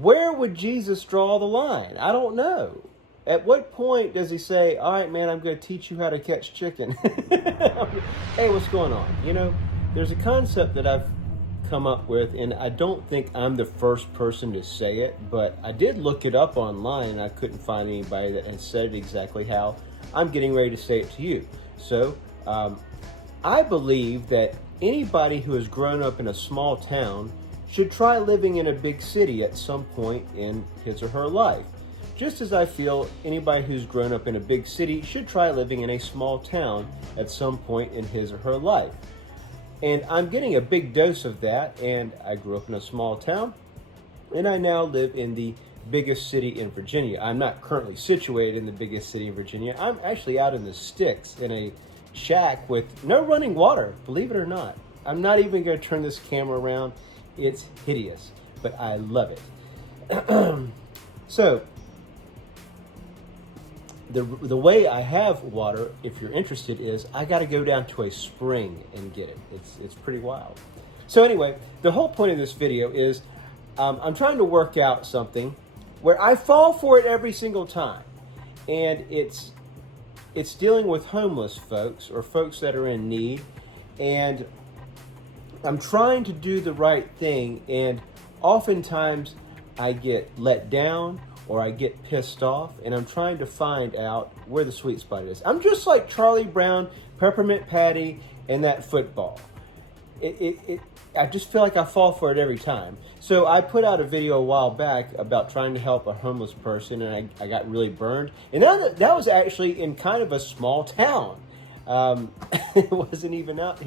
where would Jesus draw the line? I don't know. At what point does he say, all right, man, I'm going to teach you how to catch chicken? Hey, what's going on? There's a concept that I've come up with, and I don't think I'm the first person to say it, but I did look it up online, and I couldn't find anybody that had said it exactly how I'm getting ready to say it to you. So, I believe that anybody who has grown up in a small town should try living in a big city at some point in his or her life. Just as I feel anybody who's grown up in a big city should try living in a small town at some point in his or her life. And I'm getting a big dose of that, and I grew up in a small town, and I now live in the biggest city in Virginia. I'm not currently situated in the biggest city in Virginia. I'm actually out in the sticks in a shack with no running water, believe it or not. I'm not even going to turn this camera around. It's hideous, but I love it. So, the way I have water, if you're interested, is I got to go down to a spring and get it. It's pretty wild. So anyway, the whole point of this video is I'm trying to work out something where I fall for it every single time, and it's dealing with homeless folks or folks that are in need, and I'm trying to do the right thing, and oftentimes I get let down or I get pissed off, and I'm trying to find out where the sweet spot is. I'm just like Charlie Brown, Peppermint Patty, and that football. I just feel like I fall for it every time. So I put out a video a while back about trying to help a homeless person, and I got really burned. And that was actually in kind of a small town. It wasn't even out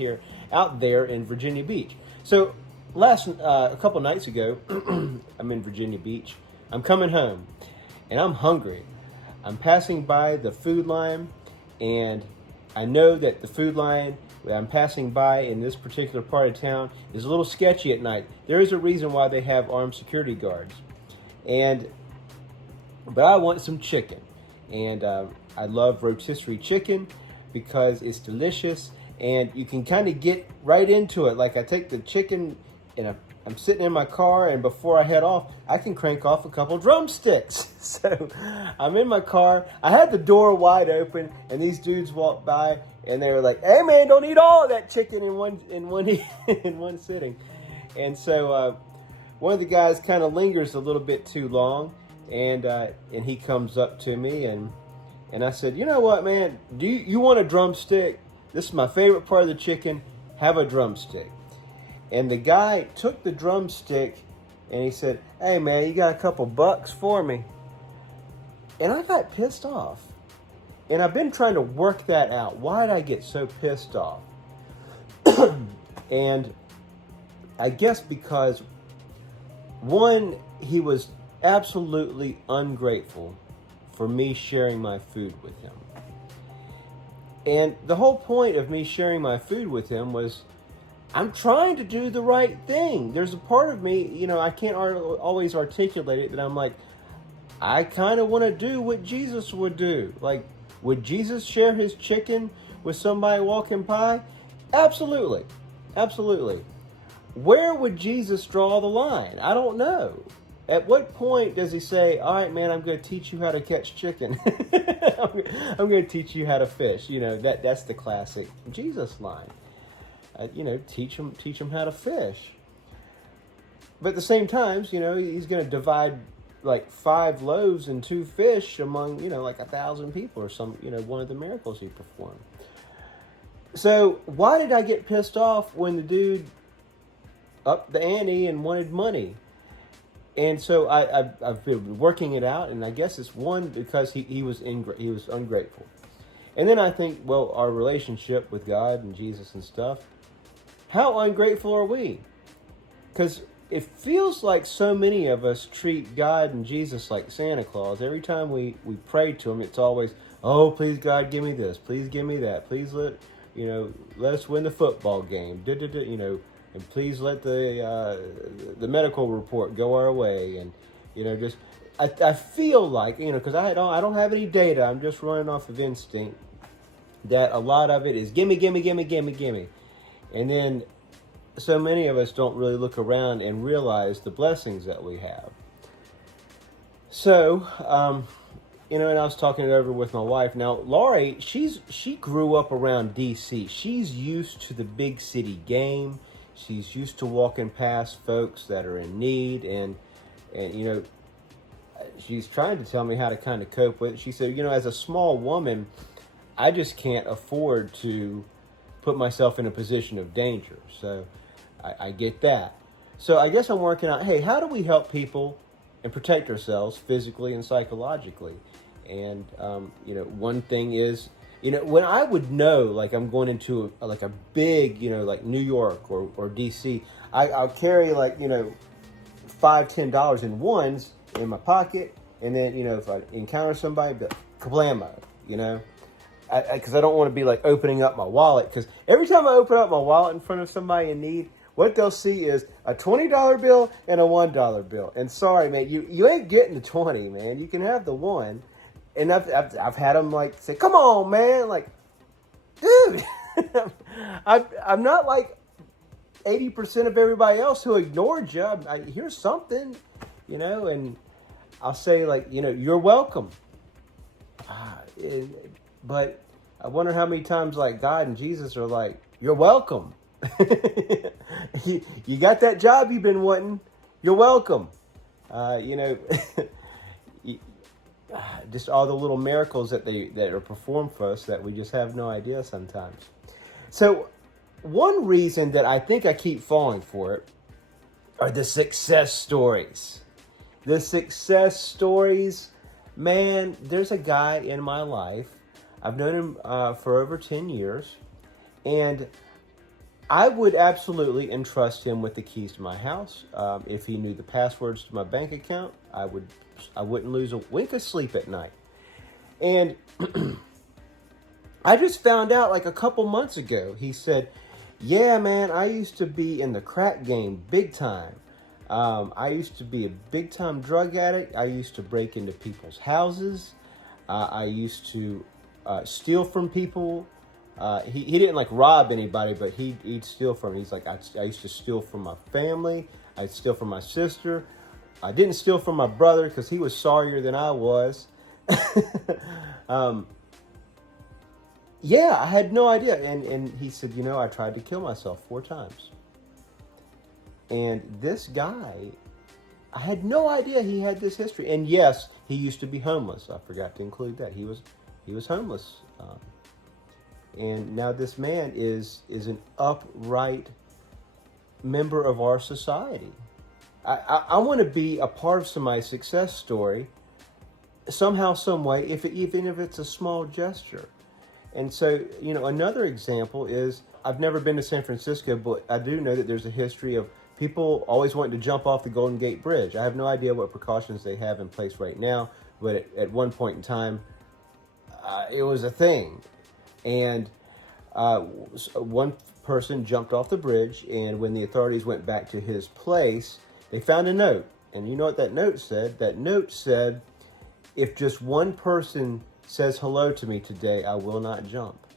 there in Virginia Beach. So a couple nights ago, I'm in Virginia Beach. I'm coming home, and I'm hungry. I'm passing by the food line, and I know that the food line that I'm passing by in this particular part of town is a little sketchy at night. There is a reason why they have armed security guards. But I want some chicken, and I love rotisserie chicken because it's delicious, and you can kind of get right into it. Like I take the chicken, and I'm sitting in my car, and before I head off, I can crank off a couple drumsticks. So I'm in my car. I had the door wide open, and these dudes walked by, and they were like, "Hey man, don't eat all of that chicken in one sitting." And so one of the guys kind of lingers a little bit too long, and he comes up to me, and I said, "You know what, man? Do you want a drumstick? This is my favorite part of the chicken. Have a drumstick." And the guy took the drumstick and he said, "Hey man, you got a couple bucks for me?" And I got pissed off. And I've been trying to work that out. Why did I get so pissed off? And I guess because, one, he was absolutely ungrateful for me sharing my food with him. And the whole point of me sharing my food with him was, I'm trying to do the right thing. There's a part of me, I can't always articulate it, that I'm like, I kind of want to do what Jesus would do. Like, would Jesus share his chicken with somebody walking by? Absolutely. Absolutely. Where would Jesus draw the line? I don't know. At what point does he say, all right, man, I'm going to teach you how to catch chicken. I'm going to teach you how to fish. That's the classic Jesus line. Teach them how to fish. But at the same time, he's going to divide like 5 loaves and 2 fish among, like 1,000 people or some, one of the miracles he performed. So why did I get pissed off when the dude upped the ante and wanted money? And so I've been working it out, and I guess it's one because he was ungrateful. And then I think, well, our relationship with God and Jesus and stuff, how ungrateful are we? Because it feels like so many of us treat God and Jesus like Santa Claus. Every time we pray to him, it's always, oh, please God, give me this. Please give me that. Please let us win the football game. And please let the medical report go our way. And, I feel like, because I don't have any data. I'm just running off of instinct, that a lot of it is gimme, gimme, gimme, gimme, gimme. And then so many of us don't really look around and realize the blessings that we have. So, and I was talking it over with my wife. Now, Laurie, she grew up around D.C. She's used to the big city game. She's used to walking past folks that are in need, and she's trying to tell me how to kind of cope with it. She said, as a small woman, I just can't afford to put myself in a position of danger. So I get that. So I guess I'm working out, hey, how do we help people and protect ourselves physically and psychologically? And, one thing is, when I would know, like I'm going into a big, like New York or DC, I'll carry like, $5, $10 in ones in my pocket. And then, if I encounter somebody, but kablamo, because I don't want to be like opening up my wallet. Because every time I open up my wallet in front of somebody in need, what they'll see is a $20 bill and a $1 bill. And sorry, man, you ain't getting the 20, man. You can have the one. And I've had them like say, "Come on, man!" Like, dude, I'm not like 80% of everybody else who ignored you. Here's something, and I'll say like, you're welcome. But I wonder how many times like God and Jesus are like, "You're welcome." you got that job you've been wanting. You're welcome. Just all the little miracles that are performed for us that we just have no idea sometimes. So one reason that I think I keep falling for it are the success stories. The success stories, man, there's a guy in my life. I've known him for over 10 years, and I would absolutely entrust him with the keys to my house. If he knew the passwords to my bank account, I wouldn't lose a wink of sleep at night. And I just found out like a couple months ago, he said, "Yeah, man, I used to be in the crack game big time. I used to be a big time drug addict. I used to break into people's houses. I used to steal from people." He didn't like rob anybody, but he'd steal from. He's like, I used to steal from my family. I'd steal from my sister. I didn't steal from my brother because he was sorrier than I was. Yeah, I had no idea. And he said, I tried to kill myself 4 times. And this guy, I had no idea he had this history. And yes, he used to be homeless. I forgot to include that. He was homeless. And now this man is an upright member of our society. I want to be a part of somebody's success story somehow, some way, even if it's a small gesture. And so, another example is, I've never been to San Francisco, but I do know that there's a history of people always wanting to jump off the Golden Gate Bridge. I have no idea what precautions they have in place right now, but at one point in time, it was a thing. And one person jumped off the bridge, and when the authorities went back to his place, they found a note. And you know what that note said? That note said, "If just one person says hello to me today, I will not jump."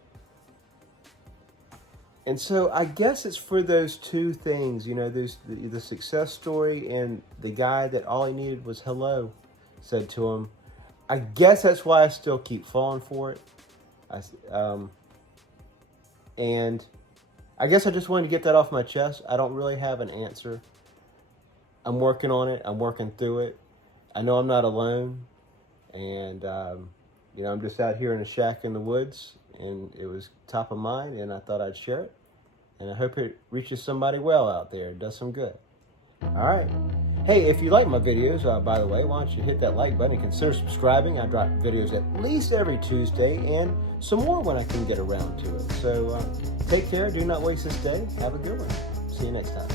And so I guess it's for those two things, there's the success story and the guy that all he needed was hello said to him. I guess that's why I still keep falling for it. And I guess I just wanted to get that off my chest. I don't really have an answer. I'm working on it. I'm working through it. I know I'm not alone. And, I'm just out here in a shack in the woods. And it was top of mind, and I thought I'd share it. And I hope it reaches somebody well out there. It does some good. All right. Hey, if you like my videos, by the way, why don't you hit that like button and consider subscribing. I drop videos at least every Tuesday and some more when I can get around to it. So take care. Do not waste this day. Have a good one. See you next time.